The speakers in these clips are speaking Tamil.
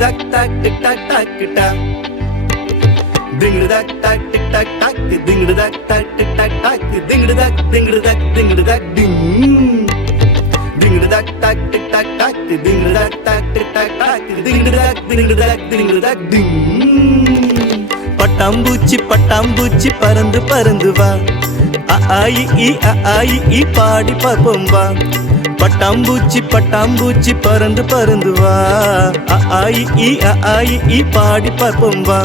dak tak tik tak tak ta. Ding dak tak tik tak tak, ding dak tak tik tak tak, ding dak ding. Ding dak tak tik tak tak, ding dak tak tik tak tak, ding dak ding. பட்டாம்பூச்சி பட்டாம்பூச்சி பறந்து பறந்து வா, ஆயி பாடி பார்ப்போம் வா. பட்டாம்பூச்சி பட்டாம்பூச்சி பறந்து பறந்து வா, ஆயி பாடி பார்ப்போம் வா.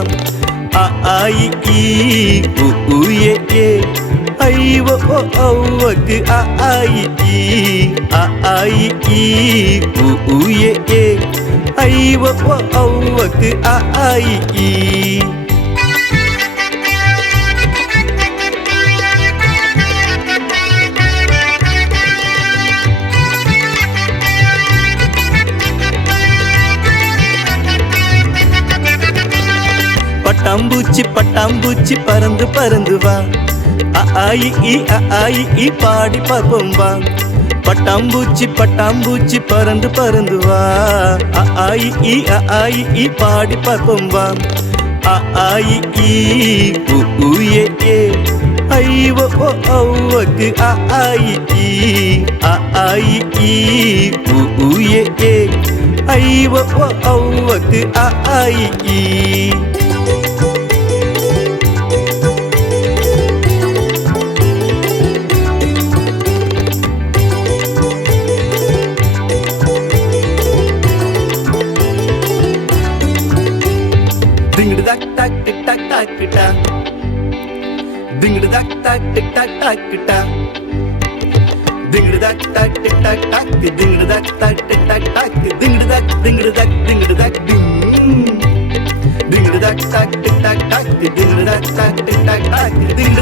ஆயி ஊயே ஏ ஐவோ ஓவக்கு ஆயி ஊயே ஏ ஐவோ ஓவக்கு ஆயி. பட்டாம்பூச்சி பட்டாம்பூச்சி பறந்து பறந்து வா, ஆயி பாடி பார்ப்போம் வா. பட்டாம்பூச்சி பட்டாம்பூச்சி பறந்து பறந்து வா, ஆயி பாடி பார்ப்போம் வா. ஆயி ஊயே ஏ ஐவோ ஓவக்கு ஆயி ஊயே ஏ ஐவோ ஓவக்கு ஆயி. Ding dak tak tik tak tak ta. Ding dak tak tik tak tak ta. Ding dak tak tik tak tak, ding dak tak tik tak tak, ding dak ding. Ding dak tak tik tak tak, ding dak tak tik tak tak, ding